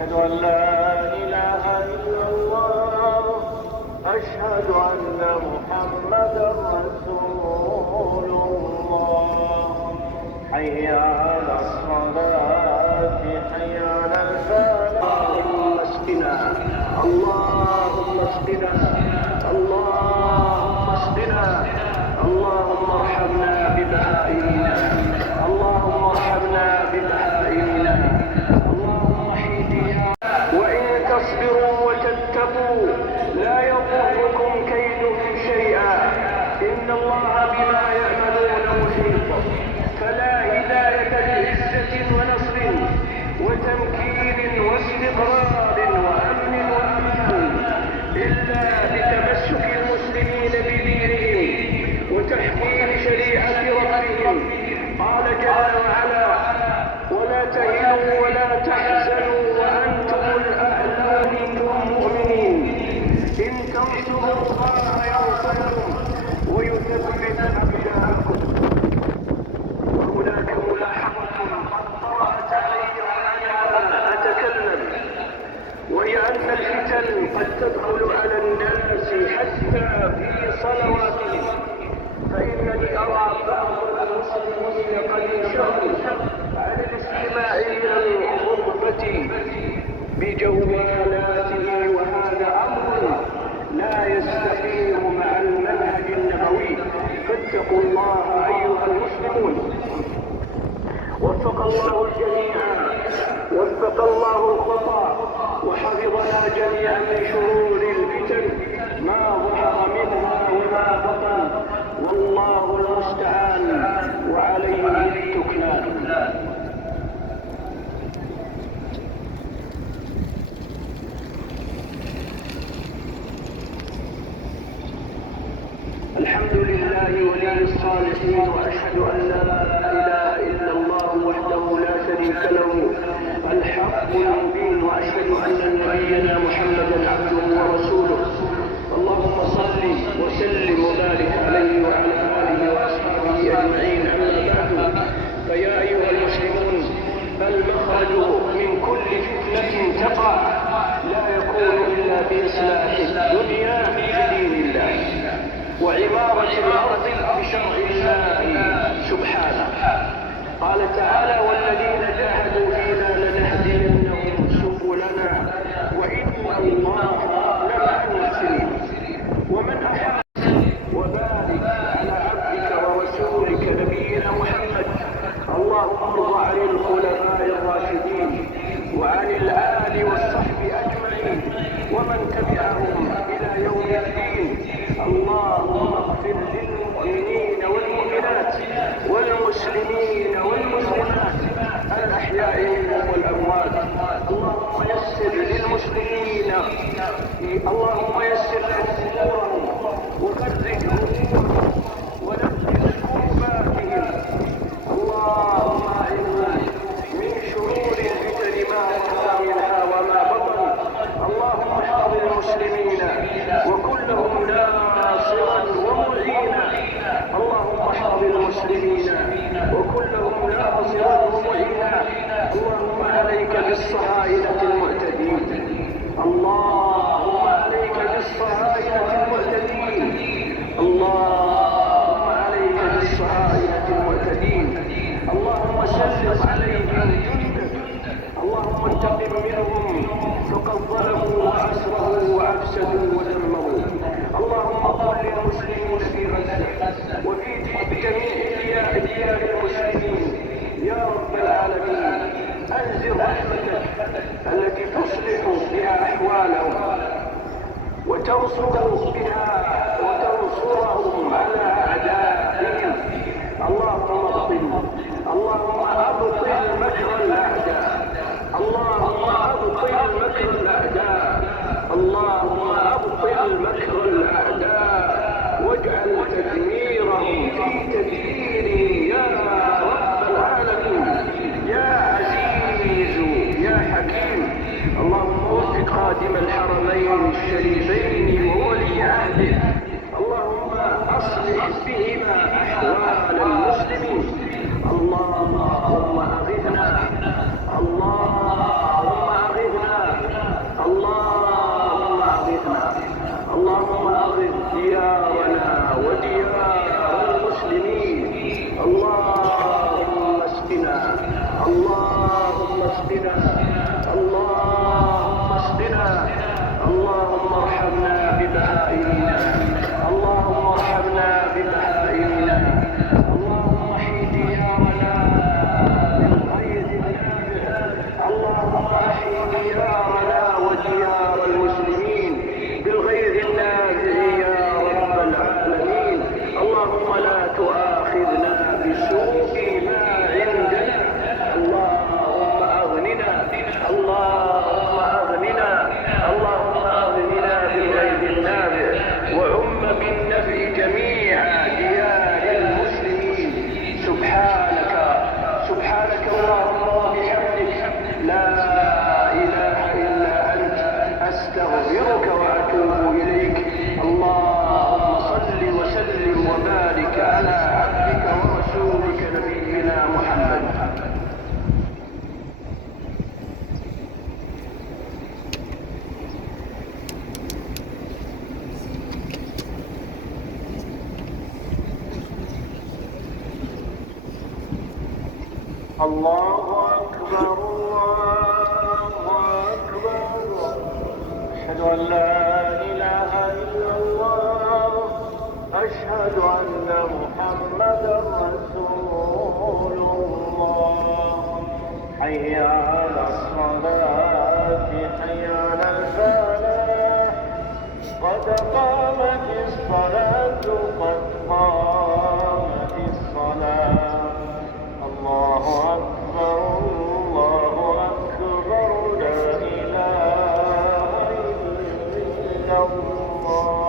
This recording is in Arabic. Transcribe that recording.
أشهد أن لا إله إلا الله، أشهد أن محمدا رسول الله. حي على الصلاة، حي على الفلاح. اللهم اسقنا، اللهم اسقنا، اللهم اسقنا، اللهم ارحمنا ببهائمنا، اللهم ارحمنا ببهائمنا، اللهم احينا. وإن تصبروا وتتقوا لا يضركم كيدهم شيئا، إن الله بما يعملون محيط. فلا هداية لعزة ونصر وتمكين واستقرار وأمن وأمان إلا بتمسك المسلمين بدينهم وتحكيم شريعة ربهم. قال جل وعلا: ولا تهنوا ولا تحزنوا وأنتم الأعلون إن كنتم مؤمنين، إن تنصروا الله ينصركم ويثبت أقدامكم. وهناك ملاحظة قد طرأت علي وأنا أتكلم، وهي أن الفتن قد تدخل على الناس حتى في صلواتهم. فإنني أرى بعض المسلمين قد انشغلوا عن الاستماع إلى الخطبة بجوالاتهم، وهذا أمر لا يستقيم مع المنهج النبوي. فاتقوا الله أيها المسلمون. وفق الله الجميع، وفق الله الخطأ، وحفظنا جميعا من شرور الفتن ما ظهر منها وما بطن، والله المستعان وعليه التكلان. الحمد لله ولي الصالحين، وأشهد أن لا إله إلا الله وحده لا شريك له الحق المبين، وأشهد أن نبينا محمدا عبده ورسوله. اللهم صل وسلم وبارك عليه وعلى آله وأصحابه أجمعين. أما بعد، فيا أيها المسلمون، المخرج من كل فتنة تقع لا يكون إلا بإصلاح الدنيا بدين الله وعمارة الأرض بشرع الله سبحانه. قال تعالى: والذين جاهدوا فينا لنهدينهم سبلنا وإن الله لمع المحسنين. ومن أحب وبارك على عبدك ورسولك نبينا محمد. اللهم ارض عن الخلفاء الراشدين وعن الآل والصحب أجمعين ومن تبعهم إلى يوم الدين. اللهم اغفر للمؤمنين والمؤمنات والمسلمين والمسلمات الأحياء منهم والأموات. اللهم يسر للمسلمين، اللهم يسر لهم أمورهم وفرج همومهم ونفس كرباتهم. اللهم أعنا من شرور الفتن ما ظهر منها وما بطن. اللهم احفظ المسلمين وكلهم ناصرا ومعينا. اللهم احفظ المسلمين وكلهم ناصرا ومعينا. اللهم عليك بالصهاينة المعتدين، اللهم عليك بالصهاينة المعتدين، اللهم عليك بالصهاينة المعتدين. اللهم سلم عليهم جندك، اللهم انتقم منهم فقد ظلموا وأسرفوا وأفسدوا ودمروا. اللهم قل للمسلمين في غزة وفي جميع ديار المسلمين: يا رب العالمين، أنزل رحمتك التي تصلح بها أحوالهم وتنصرهم على أعدائهم. اللهم أبطل مكر الأعداء، اللهم أبطل مكر الأعداء، اللهم أبطل مكر الأعداء، واجعل تدميرهم في تدبيرهم يا رب العالمين، يا عزيز يا حكيم. اللهم وفق خادم الحرمين الشريفين وولي عهده. اللهم أصلح بهما أحوال المسلمين. اللهم أغثنا، اللهم أغثنا الله أكبر الله أكبر. أشهد أن لا إله إلا الله. أشهد أن محمدا رسول الله. حي على الصلاة حي على الفلاح. قد قامت الصلاة قد قامت الصلاة. الله أكبر الله أكبر لا إله إلا الله.